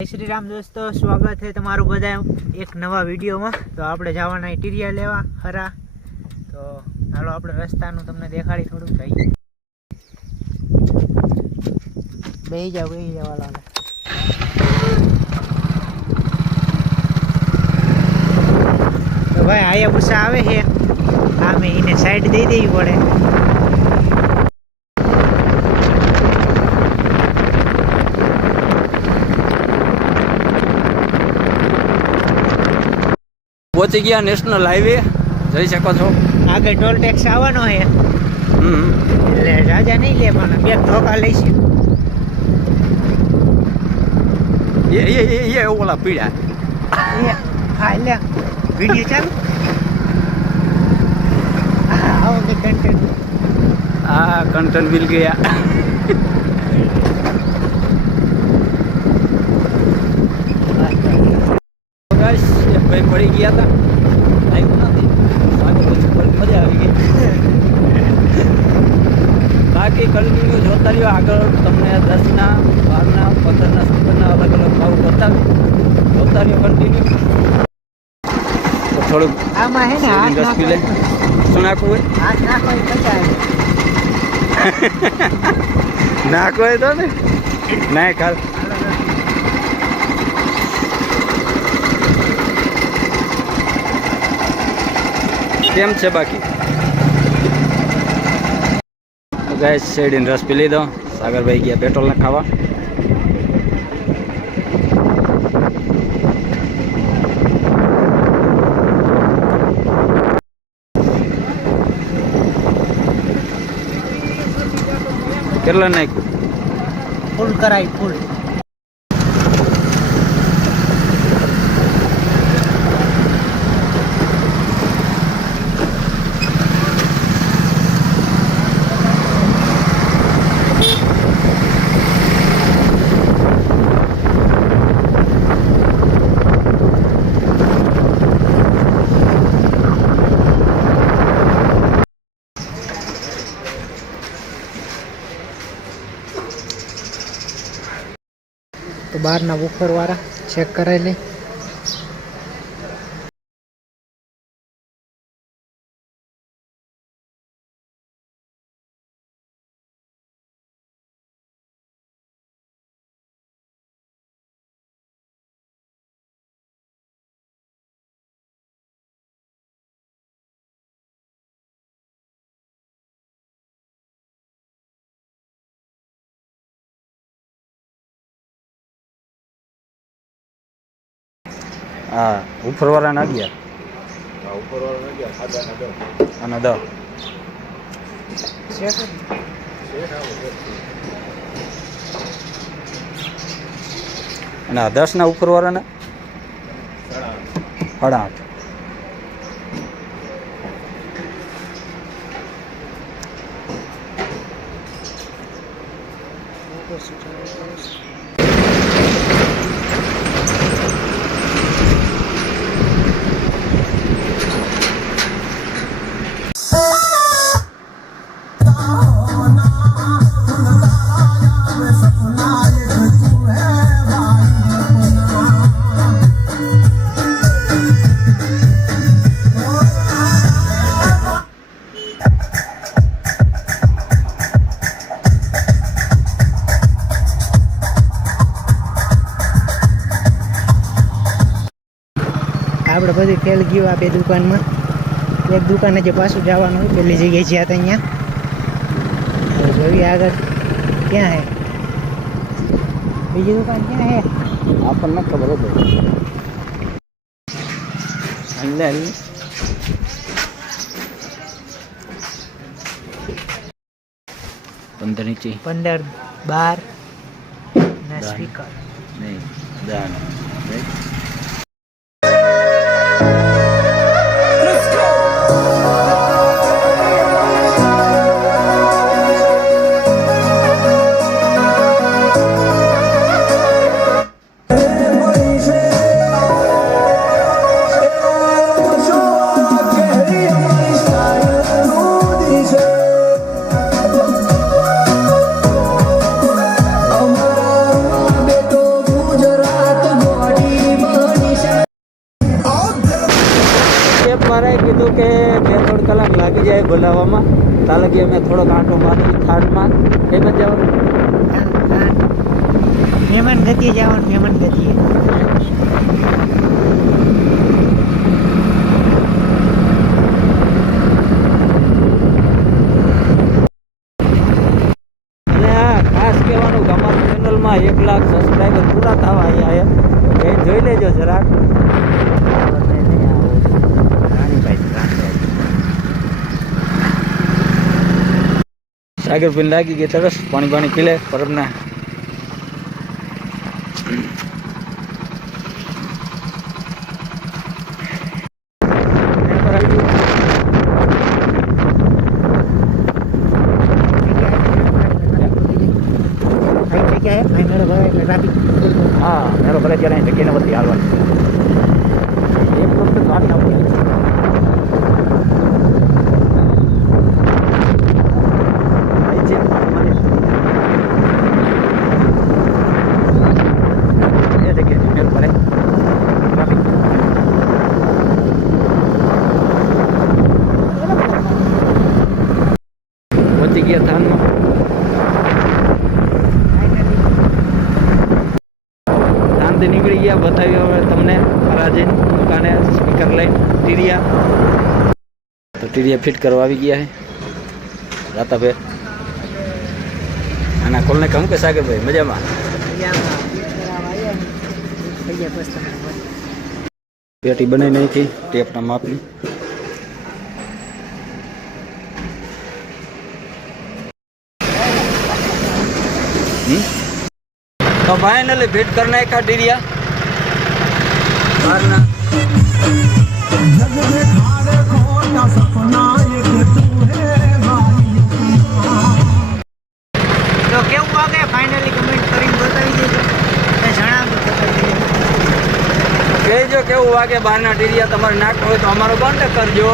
જય શ્રી રામ દોસ્તો, સ્વાગત છે તમારું બધા એક નવા વિડીયોમાં। તો આપણે જવાના ટીરિયા લેવા ખરા, તો હાલો આપણે રસ્તાનું તમને દેખાડી થોડું જઈએ। બેહી જાવ વાલાને। તો ભાઈ આયા પૂછા આવે છે, આમે એને સાઈડ દઈ દેવી પડે। પહોંચી ગયા નેશનલ હાઈવે, જઈ શકો છો। આગળ ટોલ ટેક્સ આવવાનો છે, એટલે રાજા નહીં લે પણ બે ધોકા લઈશ। એ ઓલા પીડા હા લે વિડીયો ચાલુ। આવો કે કન્ટેન્ટ, હા કન્ટેન્ટ મિલ ગયા। ગાઈસ એક ભાઈ પડી ગયા હતા, આવ્યું નથી, મજા આવી ગઈ। બાકી કન્ટિન્યુ જોતા રહ્યો, આગળ તમને 10ના 12ના 15ના 17ના અલગ અલગ ભાવ બતાવી, જોતા રહ્યો કન્ટિન્યુ। તો થોડુંક આમાં હે ને હાથ નાખો, શું નાખવું હોય? હાથ નાખો એ મજા આવે। નાખો હોય તો ને નાય ખાલ। કેમ છે બાકી? ગાઈસ શેરડીનો રસ પી લીધો, સાગરભાઈ ગયા પેટ્રોલ ને ખાવા। કેટલા નાખ્યું? ફૂલ કરાય ફૂલ। તો બહારના બુફર વાળા ચેક કરાવી લઈ। હા ઉપરવાળા ના ગયા, અને 10 અને 10 ના ઉપરવાળા ને 8.5। આપણે બધું ફેલ ગયું આ બે દુકાનમાં। એક દુકાને જે પાછું જવાનું હોય પેલી જગ્યાએ જ્યાં હતા અહીંયા, તો જોઈએ આગળ ક્યાં હે બીજી દુકાન, ક્યાં હે આપણને ખબર જ અંદર 15 નીચે 15 12 ના સ્પીકર નહીં 10 Amara beto Gujarat બોલાવવામાં તાલગી અમે થોડોક આંટો મારી થાળમાં કઈ બાજુ જવાનું મહેમાન ગતિએ જવાનું, મહેમાન ગતિએ. અને હા ખાસ કહેવાનું કે અમારી ચેનલમાં 1 લાખ સબસ્ક્રાઈબર પૂરા થવા આવ્યા છે એ જોઈ લેજો જરાક. સાગર ભાઈ લાગી ગઈ તરસ, પાણી પાણી પી લે પરબના. અહીં જગ્યા હે, અહીં મેળો ભરાય એટલે ટ્રાફિક. હા મેરો ભલે ત્યારે જગ્યાને બધી હાલવાની એક વખત ગાડી આવતી પહોંચી ગયા થાનમાં. શાંતિ નીકળી ગયા. બતાવ્યું હવે તમને હરાજીન દુકાને સ્પીકર લઈને ટીરિયા. તો ટીરિયા ફિટ કરવા આવી ગયા છે રાતાભાઈ. આના કોલને કહું કે સાગરભાઈ મજામાં? પેટી બનાવી નાખી ટેપના માપની. तो फाइनली फिट करने का टीरिया मारना તો કેવું વાગે ફાઇનલી કમેન્ટ કરીને બતાવી દેજો અને જણાવજો કહેજો કેવું વાગે બહારના ટીરિયા તમારે નાખવું હોય તો અમારો કોન્ટેક્ટ કરજો.